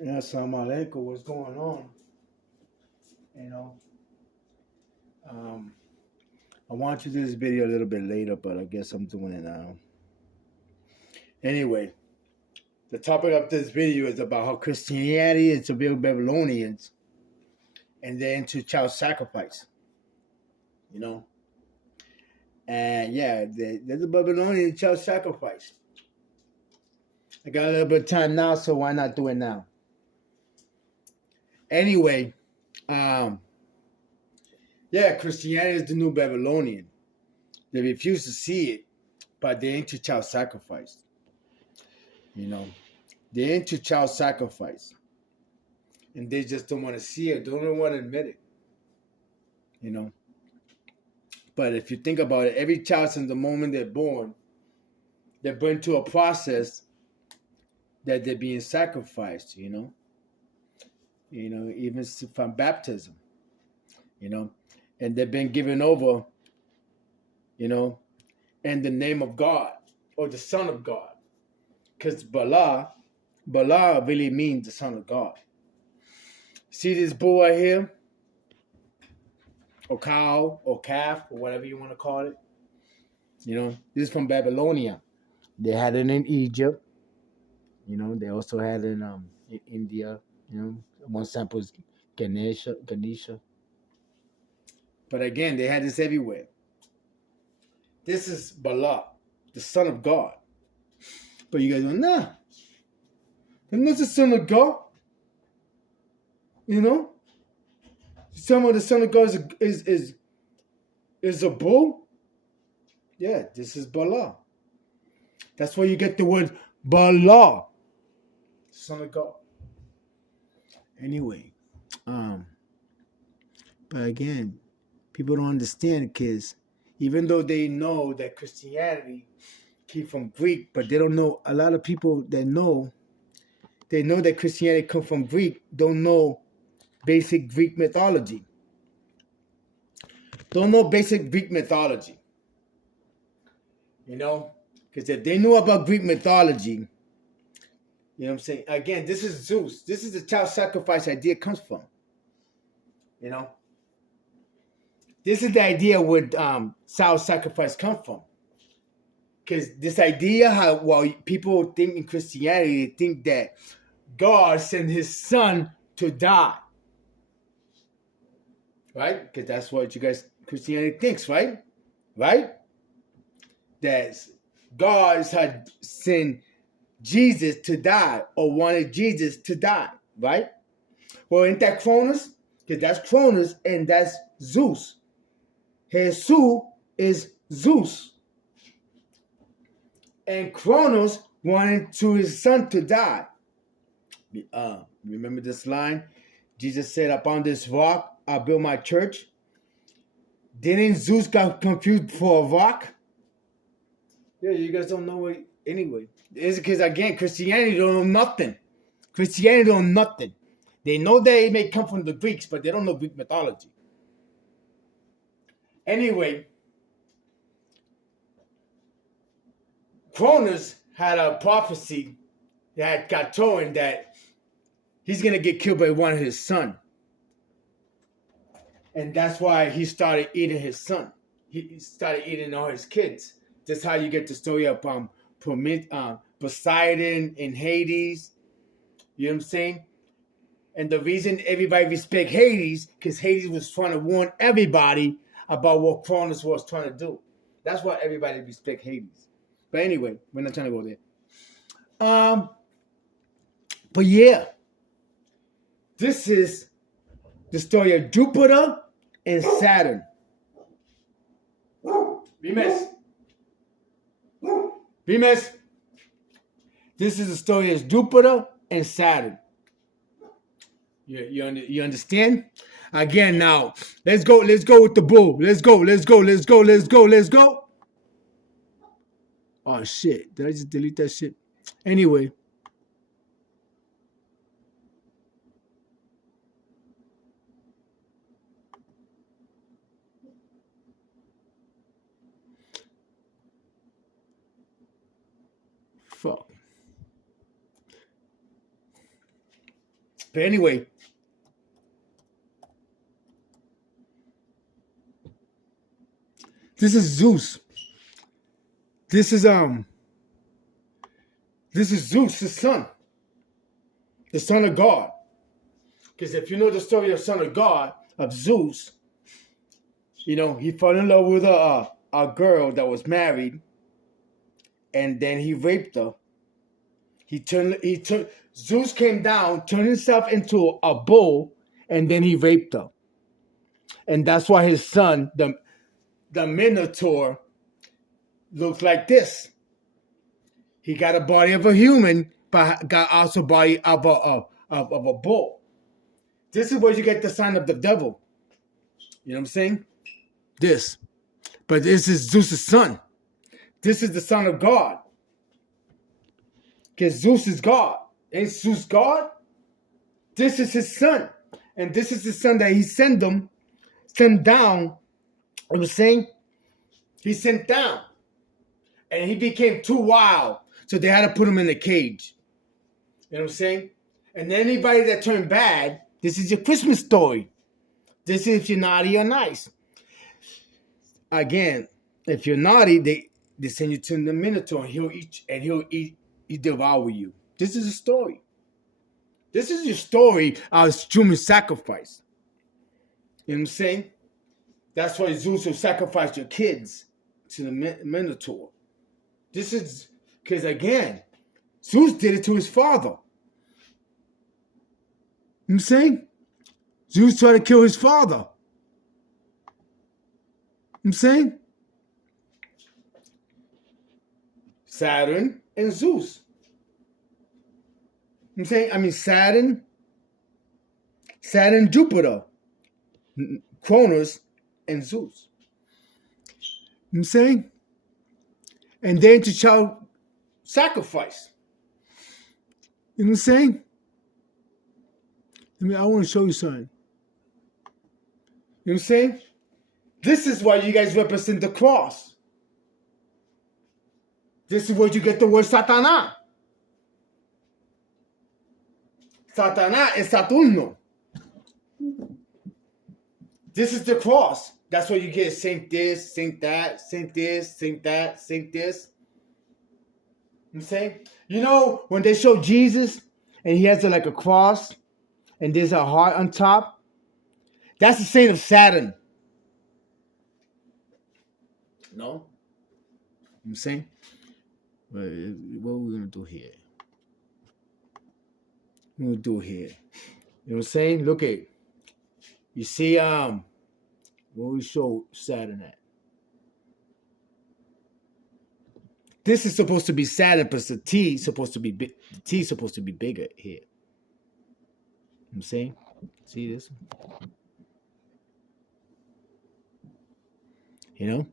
Yeah, Assalamu alaikum. What's going on? You know, um, I want to do this video a little bit later, but I guess I'm doing it now. Anyway, the topic of this video is about how Christianity is to build Babylonians and they're into child sacrifice. You know, and yeah, there's a Babylonian child sacrifice. I got a little bit of time now, so why not do it now? Anyway, um, yeah, Christianity is the new Babylonian. They refuse to see it, but they're into child sacrifice. You know, they're into child sacrifice, and they just don't want to see it. They don't want to admit it. You know, but if you think about it, every child since the moment they're born to a process that they're being sacrificed. Even from baptism. You know, and they've been given over. You know, in the name of God or the Son of God, because Bala really means the Son of God. See this bull right here? Or cow, or calf, or whatever you want to call it. This is from Babylonia. They had it in Egypt. They also had it in India. One sample is Ganesha. But again, they had this everywhere. This is Bala, the Son of God. But you guys go, nah, I'm not the Son of God. Some of the Son of God is a bull. Yeah, this is Bala. That's where you get the word Bala, Son of God. Anyway, but again, people don't understand because even though they know that Christianity came from Greek, but they don't know. A lot of people that know, they know that Christianity come from Greek, don't know basic Greek mythology. Don't know basic Greek mythology. Because if they knew about Greek mythology, you know what I'm saying? Again, this is Zeus. This is the child sacrifice idea comes from. This is the idea where child sacrifice comes from. Because this idea, while people think in Christianity, they think that God sent his son to die. Right? Because that's what you guys, Christianity thinks, right? Right? That God had sent Jesus to die or wanted Jesus to die, right? Well, ain't that Cronus? Because that's Cronus and that's Zeus. Jesus is Zeus. And Cronus wanted to his son to die. Remember this line? Jesus said, upon this rock, I build my church. Didn't Zeus got confused for a rock? Yeah, you guys don't know it anyway. It's because, again, Christianity don't know nothing. Christianity don't know nothing. They know that it may come from the Greeks, but they don't know Greek mythology. Anyway, Cronus had a prophecy that got told that he's going to get killed by one of his sons. And that's why he started eating his son. He started eating all his kids. That's how you get the story of Poseidon in Hades. You know what I'm saying? And the reason everybody respect Hades, because Hades was trying to warn everybody about what Cronus was trying to do. That's why everybody respect Hades. But anyway, we're not trying to go there. But yeah, this is the story of Jupiter and Saturn. Bemis. This is the story of Jupiter and Saturn. You understand? Again, now let's go with the bull. Let's go. Oh shit! Did I just delete that shit? Anyway. Fuck. But anyway, this is Zeus. This is Zeus, the son of God. Because if you know the story of son of God, of Zeus, you know, he fell in love with a girl that was married, and then he raped her. Zeus came down, turned himself into a bull, and then he raped her. And that's why his son, the Minotaur, looks like this. He got a body of a human, but got also body of a bull. This is where you get the sign of the devil. You know what I'm saying? This. But this is Zeus' son. This is the son of God. Because Zeus is God. Ain't Zeus God? This is his son. And this is his son that he sent down. I was saying, he sent down. And he became too wild. So they had to put him in a cage. You know what I'm saying? And anybody that turned bad, this is your Christmas story. This is if you're naughty or nice. Again, if you're naughty, they send you to the Minotaur, and he'll devour you. This is a story. This is your story of human sacrifice. You know what I'm saying? That's why Zeus will sacrifice your kids to the Minotaur. This is because, again, Zeus did it to his father. You know what I'm saying? Zeus tried to kill his father. You know what I'm saying? Saturn and Zeus. You know what I'm saying? I mean, Saturn, Jupiter, Cronus, and Zeus. You know what I'm saying? And then to child sacrifice. You know what I'm saying? I want to show you something. You know what I'm saying? This is why you guys represent the cross. This is where you get the word Satana. Satana is Saturno. This is the cross. That's where you get Saint this, Saint that, Saint this, Saint that, Saint this. You know what I'm saying? You know, when they show Jesus and he has like a cross and there's a heart on top, that's the saint of Saturn. No? You know what I'm saying? What are we going to do here? What are we going to do here? You know what I'm saying? Look at, you see, where we show Saturn at. This is supposed to be Saturn, but the T is supposed to be bigger here. You know what I'm saying? See this? You know?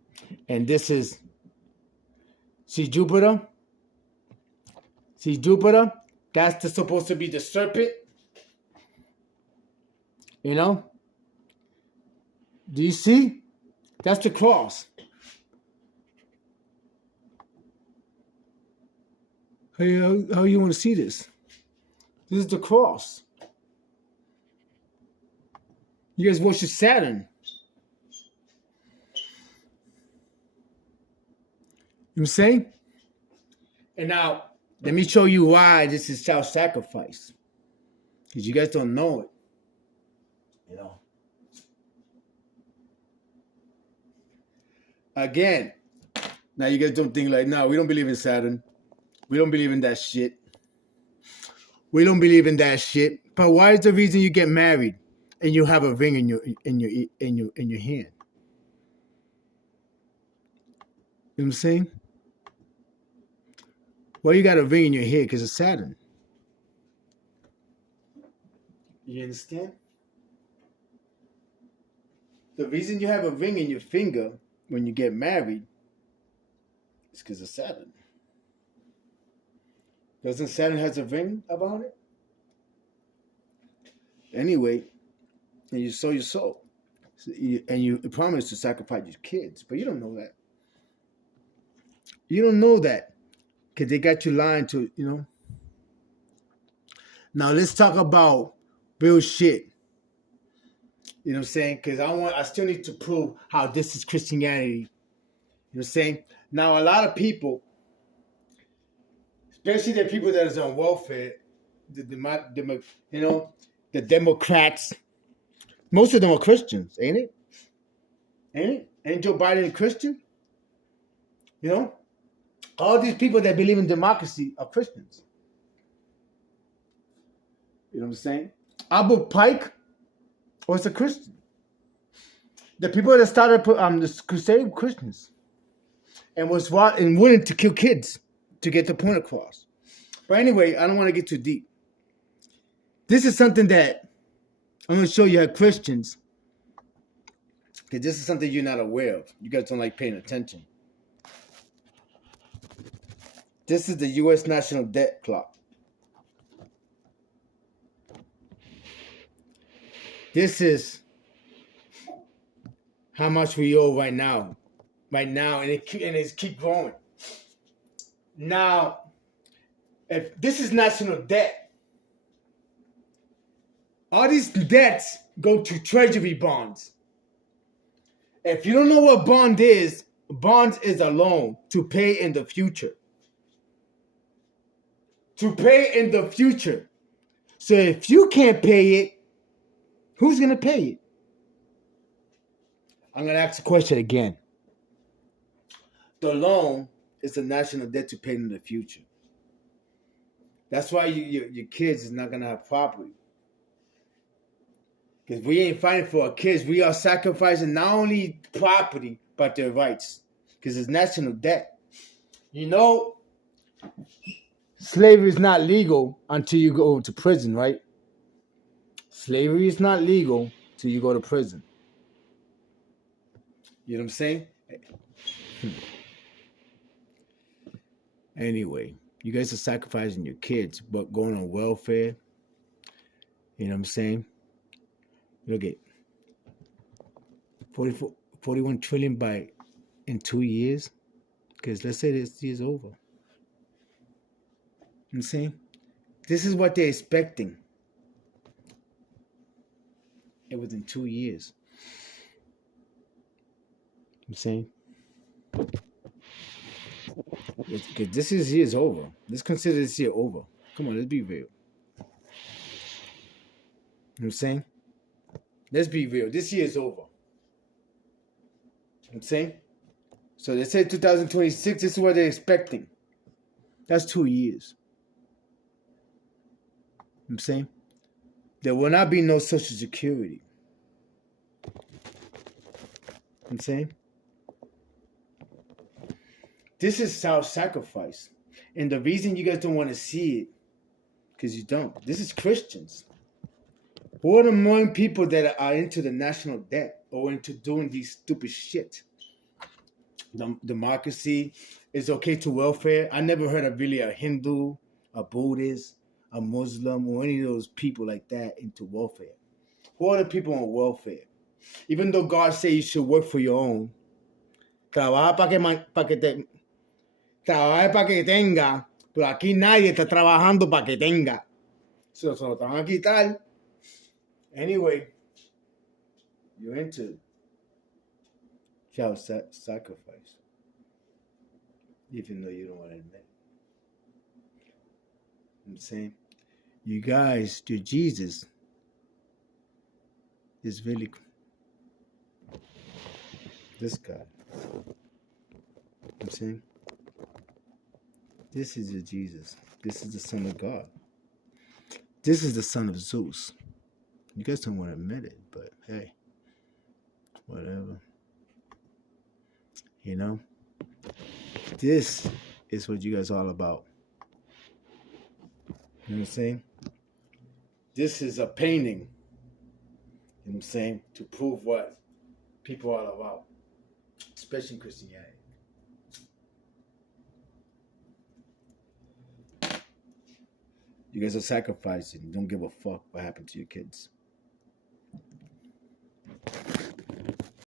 And this is, see Jupiter? See Jupiter? That's supposed to be the serpent. You know? Do you see? That's the cross. How you want to see this? This is the cross. You guys worship Saturn. You know what I'm saying? And now, let me show you why this is child sacrifice. Because you guys don't know it. You know. Again, now you guys don't think like, no, we don't believe in Saturn. We don't believe in that shit. We don't believe in that shit. But why is the reason you get married and you have a ring in your hand? You know what I'm saying? Well, you got a ring in your head because of Saturn. You understand? The reason you have a ring in your finger when you get married is because of Saturn. Doesn't Saturn has a ring about it? Anyway, and you sow your soul. And you promise to sacrifice your kids. But you don't know that. You don't know that. Because they got you lying to, you know. Now let's talk about real shit. You know what I'm saying? Because I still need to prove how this is Christianity. You know what I'm saying? Now, a lot of people, especially the people that is on welfare, the Democrats, most of them are Christians, ain't it? Ain't it? Ain't Joe Biden a Christian? You know? All these people that believe in democracy are Christians. You know what I'm saying? Abu Pike was a Christian. The people that started the crusade were Christians. And was willing to kill kids to get the point across. But anyway, I don't want to get too deep. This is something that I'm going to show you how Christians, because this is something you're not aware of. You guys don't like paying attention. This is the U.S. national debt clock. This is how much we owe right now, and it's keep growing. Now, if this is national debt, all these debts go to treasury bonds. If you don't know what bonds is a loan to pay in the future. To pay in the future. So if you can't pay it, who's going to pay it? I'm going to ask the question again. The loan is the national debt to pay in the future. That's why your kids is not going to have property. Because we ain't fighting for our kids. We are sacrificing not only property, but their rights. Because it's national debt. You know, slavery is not legal until you go to prison, right? Slavery is not legal until you go to prison. You know what I'm saying? Anyway, you guys are sacrificing your kids, but going on welfare. You know what I'm saying? Look at 41 trillion in 2 years. Because let's say this year's over. You know what I'm saying? This is what they're expecting. It was in 2 years. You know what I'm saying? Because this year's over. Let's consider this year over. Come on, let's be real. You know what I'm saying? Let's be real. This year is over. You know what I'm saying? So they say 2026, this is what they're expecting. That's 2 years. You know what I'm saying? There will not be no Social Security. You know what I'm saying? This is self-sacrifice. And the reason you guys don't want to see it, because you don't. This is Christians. Who are the main people that are into the national debt or into doing these stupid shit? Democracy is okay to welfare. I never heard of really a Hindu, a Buddhist, a Muslim, or any of those people like that into welfare. Who are the people on welfare? Even though God says you should work for your own, trabaja para que tenga, pero aquí nadie está trabajando para que tenga. Se lo van a quitar. Anyway, you're into child sacrifice, even though you don't want to admit it. I'm saying, you guys, your Jesus is really this guy. I'm saying, this is your Jesus. This is the Son of God. This is the son of Zeus. You guys don't want to admit it, but hey, whatever. You know, this is what you guys are all about. You know what I'm saying? This is a painting, you know what I'm saying, to prove what people are all about, especially in Christianity. You guys are sacrificing. You don't give a fuck what happened to your kids.